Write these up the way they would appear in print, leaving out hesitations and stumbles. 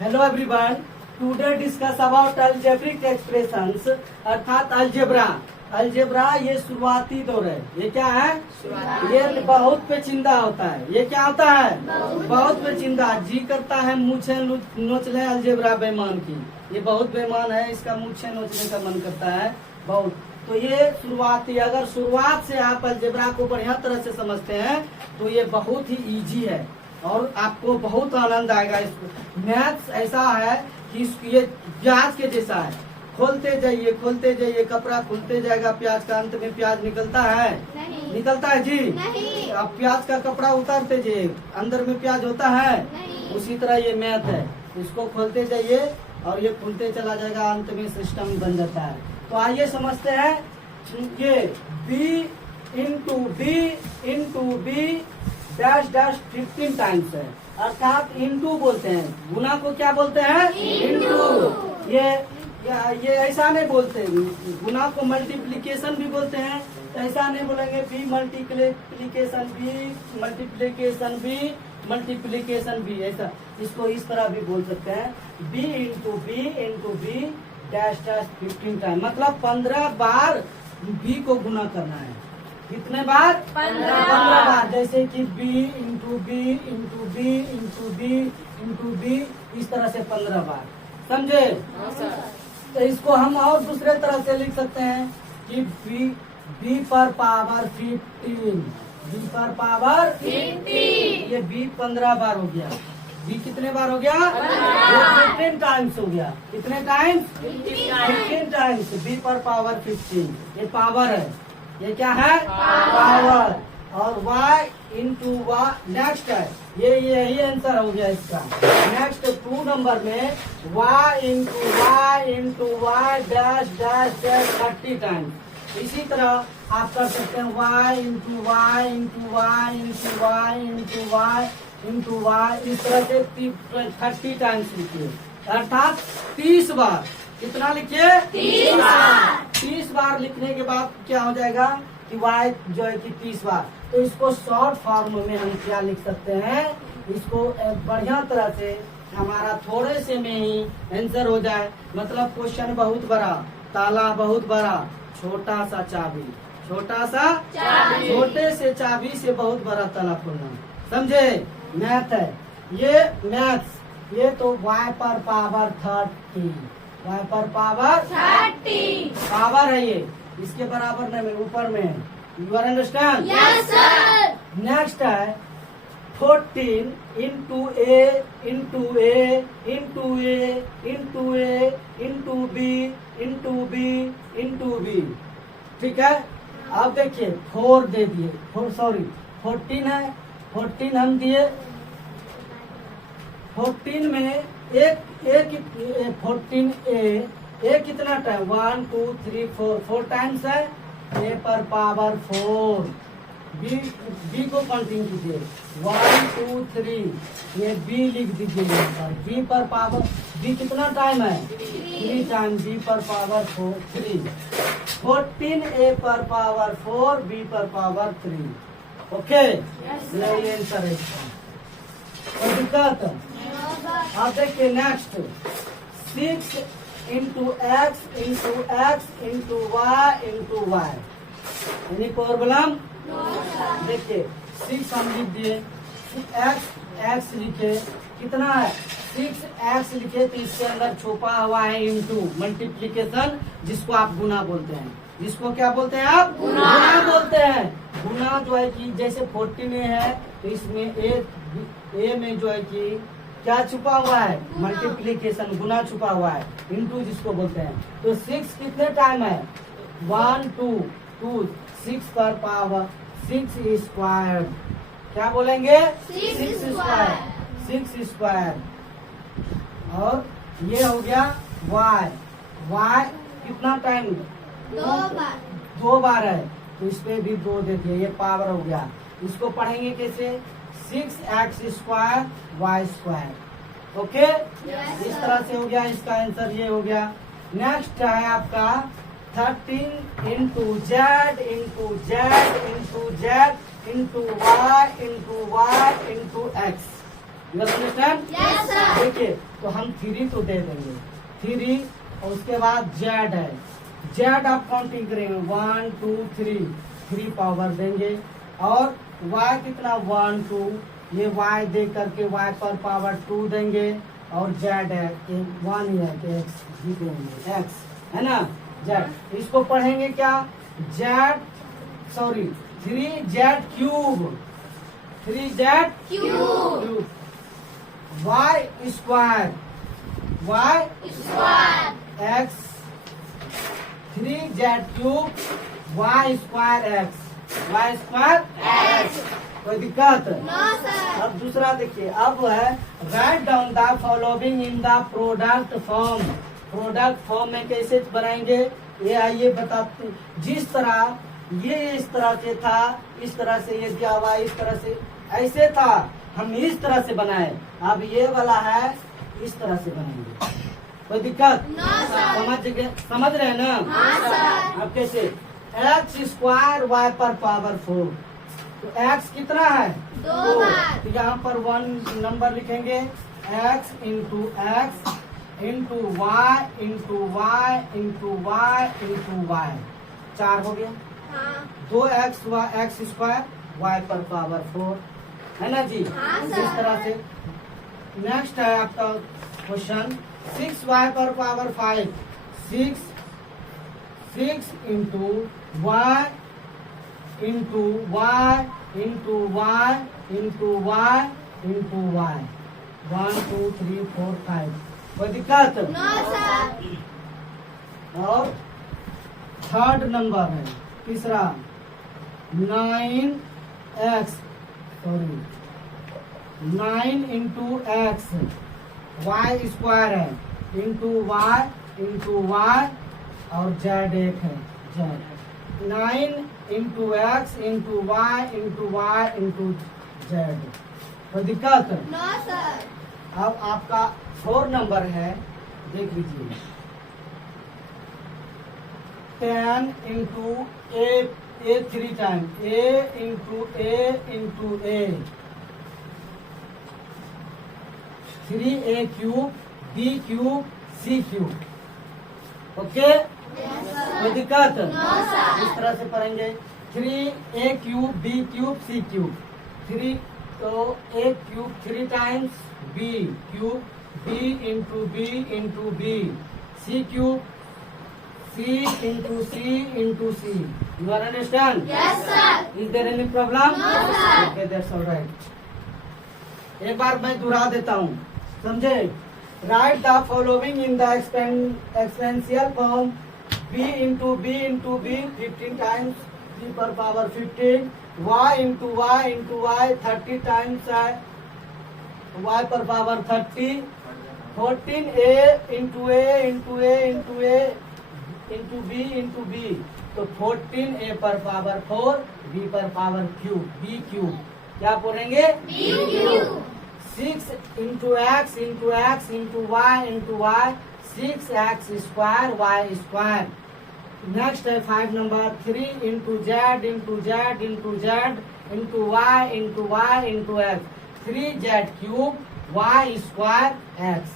Hello everyone, today discuss about algebraic expressions अर्थात algebra. Algebra ये शुरुआती दौर है। ये क्या है? ये बहुत पेचीदा होता है। ये क्या होता है? बहुत पेचीदा। जी करता है मूछे नोच ले अलजेब्रा बेईमान की। ये बहुत बेईमान है, इसका मूछे नोचने का मन करता है बहुत। तो ये शुरुआती, अगर शुरुआत से आप अलजेब्रा को बढ़िया तरह से समझते हैं तो ये बहुत ही इजी है और आपको बहुत आनंद आएगा। मैथ्स ऐसा है कि ये प्याज के जैसा है। खोलते जाइए, कपड़ा खुलते जाएगा प्याज का, अंत में प्याज निकलता है? नहीं। निकलता है जी? नहीं। अब प्याज का कपड़ा उतारते जाइए, अंदर में प्याज होता है? नहीं। उसी तरह ये मैथ है। इसको खोलते जाइए और ये खुलते चला जाएगा, अंत में सिस्टम बन जाता है। तो आइए समझते हैं। ये b into B dash dash 15 times है, अर्थात इंटू बोलते हैं। गुना को क्या बोलते हैं? इंटू। ये ऐसा नहीं बोलते। गुना को मल्टीप्लिकेशन भी बोलते हैं। ऐसा नहीं बोलेंगे बी मल्टीप्लिकेशन बी ऐसा। इसको इस तरह भी बोल सकते हैं, B into B dash dash 15 time, मतलब 15 बार बी को गुना करना है। कितने बार? 15 बार। जैसे कि बी इंटू बी इस तरह से 15 बार। समझे? तो इसको हम और दूसरे तरह से लिख सकते हैं कि बी पर पावर 15। बी पर पावर 15। ये बी 15 बार हो गया। बी कितने बार हो गया? 15 टाइम्स हो गया। कितने टाइम्स? 15 टाइम्स। बी पर पावर 15, ये पावर है। ये क्या है? पावर। और y इंटू वाई नेक्स्ट है। ये यही आंसर हो गया इसका। नेक्स्ट 2 नंबर में y into Y dash dash dash 30 times. इसी तरह आप कर सकते हैं y इंटू वाई इस तरह से 30 टाइम्स लिखिए, अर्थात 30 बार। कितना लिखिए? 30 बार लिखने के बाद क्या हो जाएगा कि y जो है कि 30 बार। तो इसको शॉर्ट फॉर्म में हम क्या लिख सकते हैं? इसको एक बढ़िया तरह से हमारा थोड़े से में ही आंसर हो जाए। मतलब क्वेश्चन बहुत बड़ा, ताला बहुत बड़ा, छोटा सा चाबी। छोटे से चाबी से बहुत बड़ा ताला खोलना। समझे? मैथ है ये। मैथ्स ये तो y पर पावर 30, y पर पावर 30 पावर है ये। इसके बराबर नहीं, ऊपर में। You are understand? Yes sir. Next है 14 इंटू ए इंटू बी। ठीक है। अब देखिए 4 दे दिए, 14 है। 14 हम दिए। 14 में एक 14 ए कितना टाइम? 1 2 3 4 टाइम्स है। ए पर पावर 4। बी को काउंटिंग कीजिए, 1 2 3। ये बी लिख दीजिए यहाँ पर। बी पर पावर बी कितना टाइम है? 3 टाइम। बी पर पावर 3। 14 ए पर पावर 4, बी पर पावर 3। ओके, यही आंसर है इसका। कोई दिक्कत? अब देखिए next 6 into x into Y. Any problem? देखिए 6 हम लिख दिए, एक्स लिखे। कितना है? 6x लिखे तो इसके अंदर छुपा हुआ है इंटू, मल्टीप्लीकेशन, जिसको आप गुना बोलते हैं। जिसको क्या बोलते हैं आप? गुना बोलते हैं। गुना जो है कि जैसे 40 में है तो इसमें ए में जो है कि क्या छुपा हुआ है? मल्टीप्लीकेशन, गुना छुपा हुआ है। इंटू जिसको बोलते हैं। तो 6 कितने टाइम है? 1 2 6 पर पावर 6 स्क्वायर। क्या बोलेंगे? 6 स्क्वायर। और ये हो गया y कितना टाइम? 2 बार है। तो इस पे भी 2 दे दिए, ये पावर हो गया। इसको पढ़ेंगे कैसे? 6x square y square. Okay, इस तरह से हो गया। इसका आंसर ये हो गया। नेक्स्ट है आपका 13 into Z into Y into X. You understand? Yes, sir. देखिए तो हम 3 तो दे देंगे 3 और उसके बाद जेड है, जेड आप काउंटिंग करेंगे 1 2 3 पावर देंगे और वाई कितना 1 2 ये वाई दे करके वाई पर पावर 2 देंगे और जेड है 1 ही है कि एक्स भी देंगे एक्स है ना जेड। इसको पढ़ेंगे क्या Z 3 Z cube 3 Z Cube. Y square Y Square. X 3 Z cube Y square X Y square X. कोई दिक्कत? No, sir. अब दूसरा देखिए अब है right down the following in the product form. Product form में कैसे बनाएंगे ये आइए बताते हैं। जिस तरह ये इस तरह से था इस तरह से ये दिया हुआ इस तरह से ऐसे था हम इस तरह से बनाए, अब ये वाला है इस तरह से बनाएंगे। कोई दिक्कत? No, sir. समझ रहे हैं ना? हाँ, sir. अब कैसे एक्स स्क्वायर वाई पर पावर 4 तो एक्स कितना है 2 बार. तो यहाँ पर 1 नंबर लिखेंगे X into x into Y into Y into Y into Y 4 हो गया। हाँ. 2x स्क्वायर वाई पर पावर 4 है ना जी? हाँ, इस सर. तरह से नेक्स्ट है आपका क्वेश्चन 6y पर power 5 6 into Y into Y into Y into Y into Y 1 2 3 4 5 कोई दिक्कत? No, sir. और थर्ड नंबर है तीसरा 9x 9 into X Y square है इंटू वाई और जेड एक है Z 9 into x into Y into Z कोई दिक्कत? No, sir. अब आपका 4 नंबर है देख लीजिए 10 इंटू ए 3 टाइम ए इंटू ए 3a cube b cube c cube okay Yes, sir. कोई दिक्कत? No, sir. इस तरह से पढ़ेंगे 3a cube b cube c cube 3 तो a cube 3 times b cube b into b c cube c into c you are understand? Yes, sir. Is there any problem? No, sir. Okay that's alright. एक बार मैं दोहरा देता हूँ समझे write the following in the exponential form b into b 15 times 3 पर power 15 y into y 30 times है y पर पावर 30 14a इंटू b तो 14a पर पावर 4 b पर पावर b क्यूब क्या बोलेंगे B cube. 6 into x into y 6x square y square. Next है 5 number 3 into Z into Y into x 3z cube Y square x.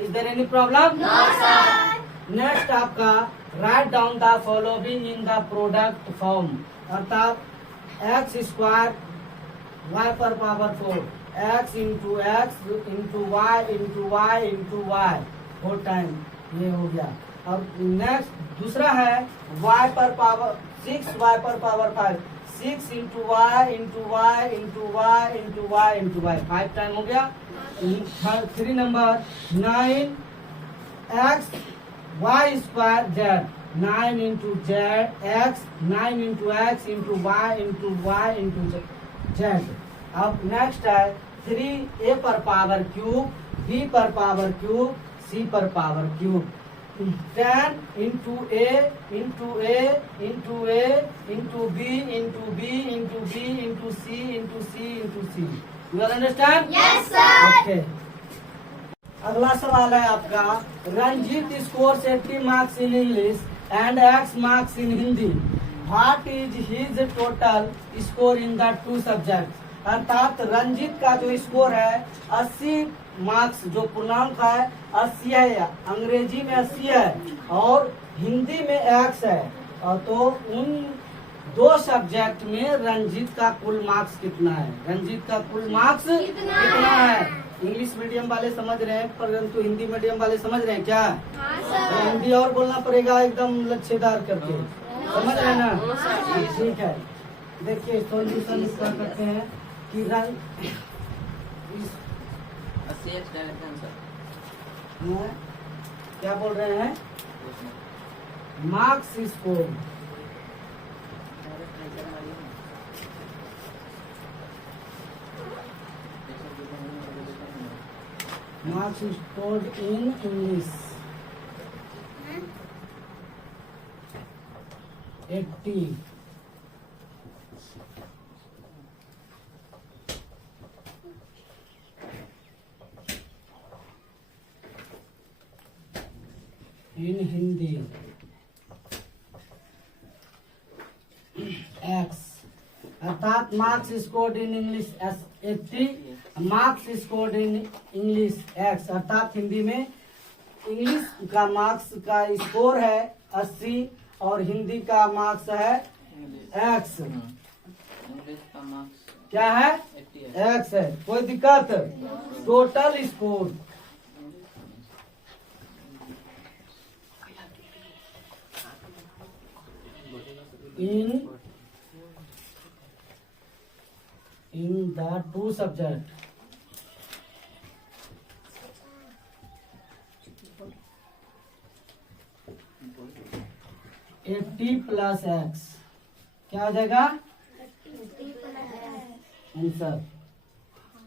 Is there any problem? No, sir. Next आपका write down the following in the product form अर्थात x square y पर power 4 x into Y 4 time ये हो गया। अब next दूसरा है y पर पावर 6 y पर पावर 5 6 इंटू वाई 5 टाइम हो गया। 3 number 9 x Y square Z 9 into Z X 9 into x into Y into Z. अब नेक्स्ट है 3a पर पावर क्यूब b पर पावर क्यूब c पर power cube 10 into a into b into c। You understand? Yes, sir. Okay अगला सवाल है आपका Ranjit score 80 marks in English and x marks in Hindi what is his total score in the 2 subject. अर्थात रंजीत का जो score है 80 marks जो पूर्णांक है 80 है, अंग्रेजी में 80 है और हिंदी में x है। और तो उन दो सब्जेक्ट में रंजीत का कुल मार्क्स कितना है? रंजीत का कुल मार्क्स कितना है? इंग्लिश मीडियम वाले समझ रहे हैं, परंतु हिंदी मीडियम वाले समझ रहे हैं क्या? हाँ तो सर। हिंदी और बोलना पड़ेगा एकदम लच्छेदार करके, समझ रहे हैं ना? ठीक है, देखिए सॉल्यूशन इसका करते हैं कि रंग क्या बोल रहे हैं? Marks score marks scored in English 80 in Hindi X अर्थात marks scored in English 80 marks scored in English x अर्थात हिंदी में इंग्लिश का मार्क्स का स्कोर है 80 और हिंदी का मार्क्स है x। क्या है? x है। कोई दिक्कत? Total score in the two subject eighty plus X क्या हो जाएगा आंसर?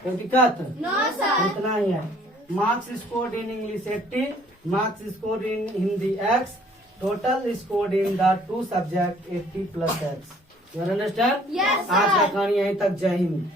कोई दिक्कत? No sir. इतना ही है। Marks scored in English 80 marks scored in Hindi x total scored in the two subject 80 plus x। You understand? Yes, sir. आज का कहानी यहीं तक। जय हिंद।